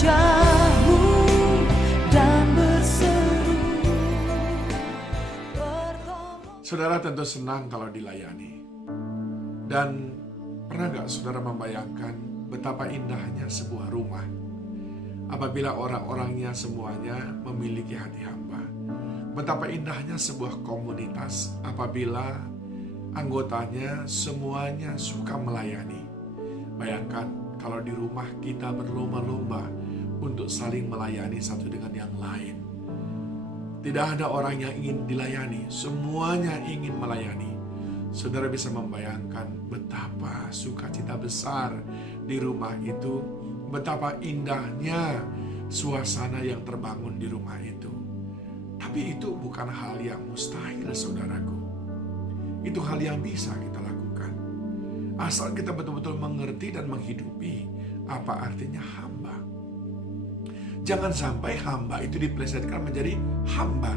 wajah-Mu dan berseru bertolong. Saudara tentu senang kalau dilayani. Dan pernah gak saudara membayangkan betapa indahnya sebuah rumah apabila orang-orangnya semuanya memiliki hati hamba? Betapa indahnya sebuah komunitas apabila anggotanya semuanya suka melayani. Bayangkan kalau di rumah kita berlomba-lomba untuk saling melayani satu dengan yang lain. Tidak ada orang yang ingin dilayani, semuanya ingin melayani. Saudara bisa membayangkan betapa sukacita besar di rumah itu, betapa indahnya suasana yang terbangun di rumah itu. Tapi itu bukan hal yang mustahil, saudaraku. Itu hal yang bisa kita lakukan. Asal kita betul-betul mengerti dan menghidupi apa artinya hamba. Jangan sampai hamba itu diplesetkan menjadi hambar.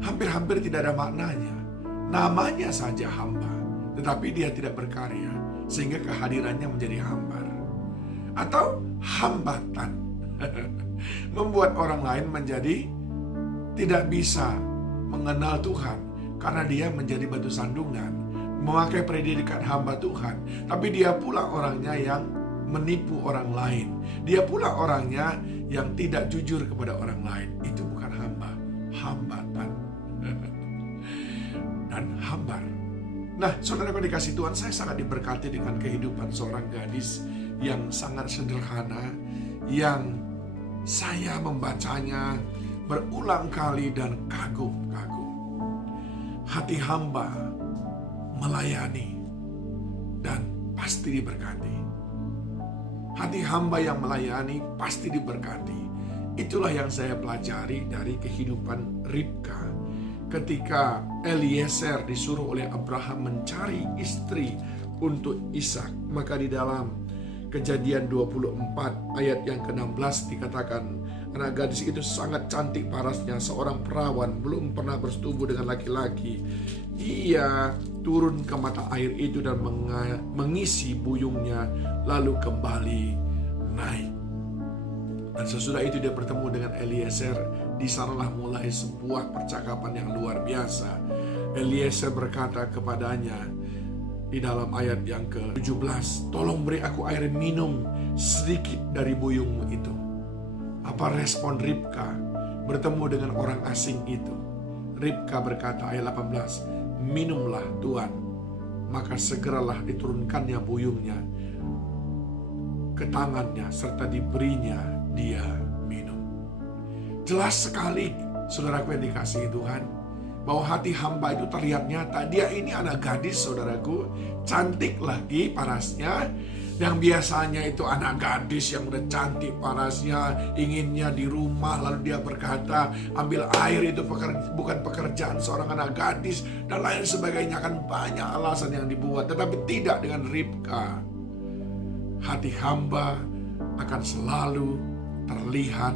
Hampir-hampir tidak ada maknanya. Namanya saja hamba, tetapi dia tidak berkarya, sehingga kehadirannya menjadi hambar. Atau hambatan. Membuat orang lain menjadi tidak bisa mengenal Tuhan karena dia menjadi batu sandungan, memakai predikat hamba Tuhan, tapi dia pula orangnya yang menipu orang lain. Dia pula orangnya yang tidak jujur kepada orang lain. Itu bukan hamba, hambatan dan hambar. Nah, saudara dikasih Tuhan, saya sangat diberkati dengan kehidupan seorang gadis yang sangat sederhana, yang saya membacanya berulang kali dan kagum-kagum. Hati hamba melayani dan pasti diberkati. Hati hamba yang melayani pasti diberkati. Itulah yang saya pelajari dari kehidupan Ribka. Ketika Eliezer disuruh oleh Abraham mencari istri untuk Ishak, maka di dalam Kejadian 24 ayat yang ke-16 dikatakan, anak gadis itu sangat cantik parasnya, seorang perawan, belum pernah bersetubuh dengan laki-laki. Ia turun ke mata air itu dan mengisi buyungnya, lalu kembali naik. Dan sesudah itu dia bertemu dengan Eliezer. Di sanalah mulai sebuah percakapan yang luar biasa. Eliezer berkata kepadanya di dalam ayat yang ke-17, tolong beri aku air minum sedikit dari buyungmu itu. Apa respon Ribka bertemu dengan orang asing itu? Ribka berkata ayat 18, minumlah Tuan. Maka segeralah diturunkannya buyungnya ke tangannya serta diberinya dia minum. Jelas sekali saudaraku yang dikasihi Tuhan, bahwa hati hamba itu terlihat nyata. Dia ini anak gadis, saudaraku, cantik lagi parasnya. Yang biasanya itu anak gadis yang udah cantik parasnya, inginnya di rumah, lalu dia berkata, ambil air itu bukan pekerjaan seorang anak gadis, dan lain sebagainya. Akan banyak alasan yang dibuat. Tetapi tidak dengan Ribka. Hati hamba akan selalu terlihat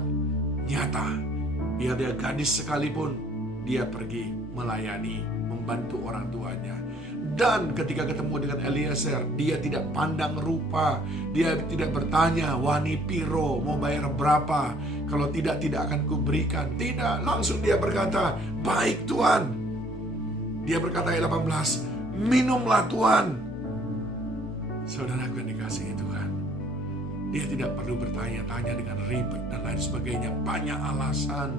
nyata. Biar dia gadis sekalipun, dia pergi melayani, membantu orang tuanya. Dan ketika ketemu dengan Eliezer, dia tidak pandang rupa. Dia tidak bertanya, wani piro, mau bayar berapa? Kalau tidak akan kuberikan. Tidak, langsung dia berkata, baik Tuan. Dia berkata ayat 18, minumlah Tuan. Saudaraku yang dikasihi Tuhan, dia tidak perlu bertanya-tanya dengan ribet dan lain sebagainya. Banyak alasan.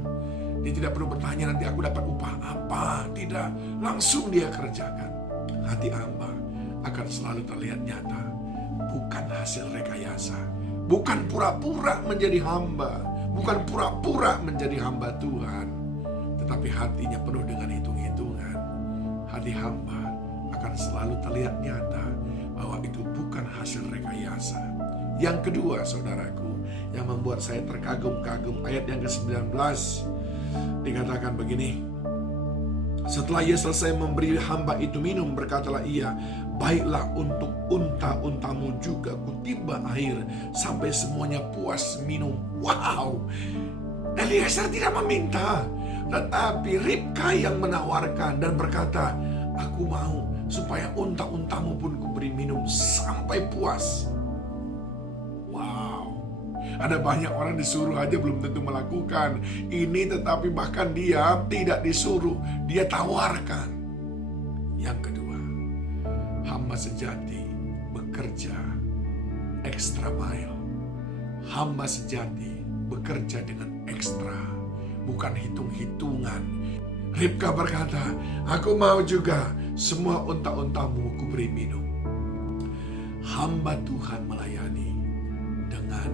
Dia tidak perlu bertanya nanti aku dapat upah apa. Tidak, langsung dia kerjakan. Hati hamba akan selalu terlihat nyata, bukan hasil rekayasa, bukan pura-pura menjadi hamba, bukan pura-pura menjadi hamba Tuhan, tetapi hatinya penuh dengan hitung-hitungan. Hati hamba akan selalu terlihat nyata bahwa itu bukan hasil rekayasa. Yang kedua, saudaraku, yang membuat saya terkagum-kagum, ayat yang ke-19 dikatakan begini, setelah ia selesai memberi hamba itu minum, berkatalah ia, baiklah untuk unta-untamu juga kutiba air sampai semuanya puas minum. Wow, Eliezer tidak meminta, tetapi Ribka yang menawarkan dan berkata, aku mau supaya unta-untamu pun kuberi minum sampai puas. Wow, Ada banyak orang disuruh aja belum tentu melakukan. Ini tetapi bahkan dia tidak disuruh, dia tawarkan. Yang kedua, hamba sejati bekerja extra mile. Hamba sejati bekerja dengan ekstra, bukan hitung-hitungan. Ribka berkata, aku mau juga semua unta-untamu kuberi minum. Hamba Tuhan melayani dengan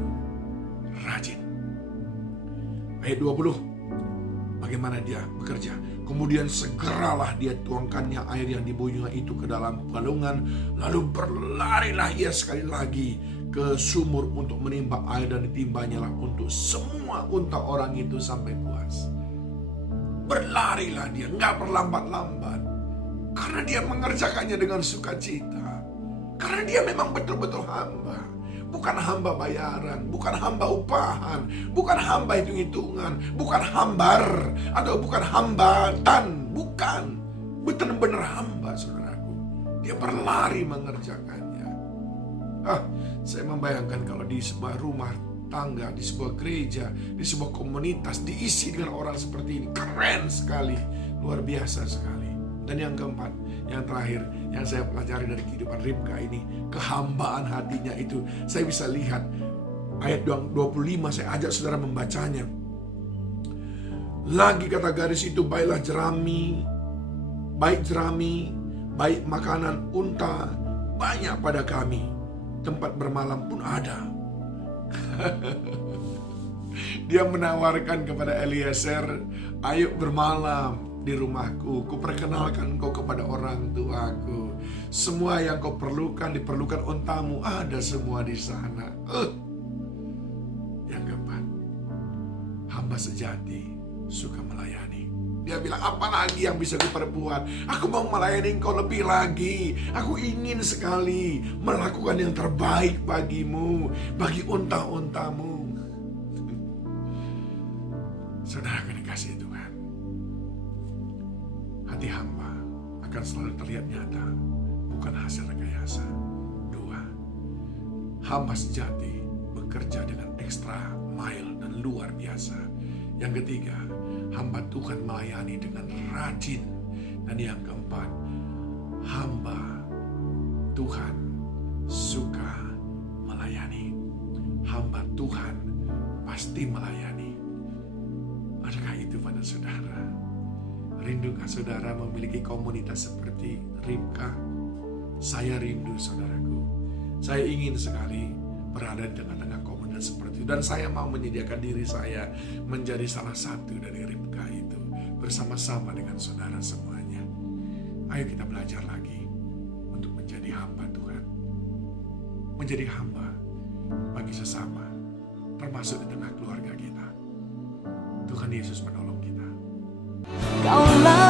rajin. Ayat 20, bagaimana dia bekerja? Kemudian segeralah dia tuangkannya air yang dibunyinya itu ke dalam balungan, lalu berlarilah ia sekali lagi ke sumur untuk menimba air, dan ditimbanya lah untuk semua unta orang itu sampai puas. Berlarilah dia, nggak berlambat-lambat, karena dia mengerjakannya dengan sukacita. Karena dia memang betul-betul hamba. Bukan hamba bayaran, bukan hamba upahan, bukan hamba hitung-hitungan, bukan hambar, atau bukan hambatan. Bukan, benar-benar hamba, saudaraku. Dia berlari mengerjakannya. Saya membayangkan kalau di sebuah rumah tangga, di sebuah gereja, di sebuah komunitas diisi dengan orang seperti ini. Keren sekali, luar biasa sekali. Dan yang keempat, yang terakhir, yang saya pelajari dari kehidupan Ribka ini, kehambaan hatinya itu. Saya bisa lihat ayat 25, saya ajak saudara membacanya. Lagi kata garis itu, baik jerami, baik makanan unta, banyak pada kami. Tempat bermalam pun ada. Dia menawarkan kepada Eliezer, ayo bermalam di rumahku, kuperkenalkan kau kepada orang tuaku. Semua yang kau perlukan, diperlukan untamu, ada semua di sana. Yang keempat, hamba sejati suka melayani. Dia bilang, apa lagi yang bisa kuperbuat? Aku mau melayani engkau lebih lagi. Aku ingin sekali melakukan yang terbaik bagimu, bagi unta-untamu. Saudara yang dikasihi Tuhan, hati hamba akan selalu terlihat nyata, bukan hasil rekayasa. 2, hamba sejati bekerja dengan ekstra mile dan luar biasa. Yang ketiga, hamba Tuhan melayani dengan rajin. Dan yang keempat, hamba Tuhan suka melayani. Hamba Tuhan pasti melayani. Adakah itu pada saudara? Rindukah saudara memiliki komunitas seperti Ribka? Saya rindu, saudaraku. Saya ingin sekali berada di tengah-tengah komunitas seperti itu. Dan saya mau menyediakan diri saya menjadi salah satu dari Ribka itu, bersama-sama dengan saudara semuanya. Ayo kita belajar lagi untuk menjadi hamba Tuhan. Menjadi hamba bagi sesama, termasuk di tengah keluarga kita. Tuhan Yesus menolong kita. Kaulah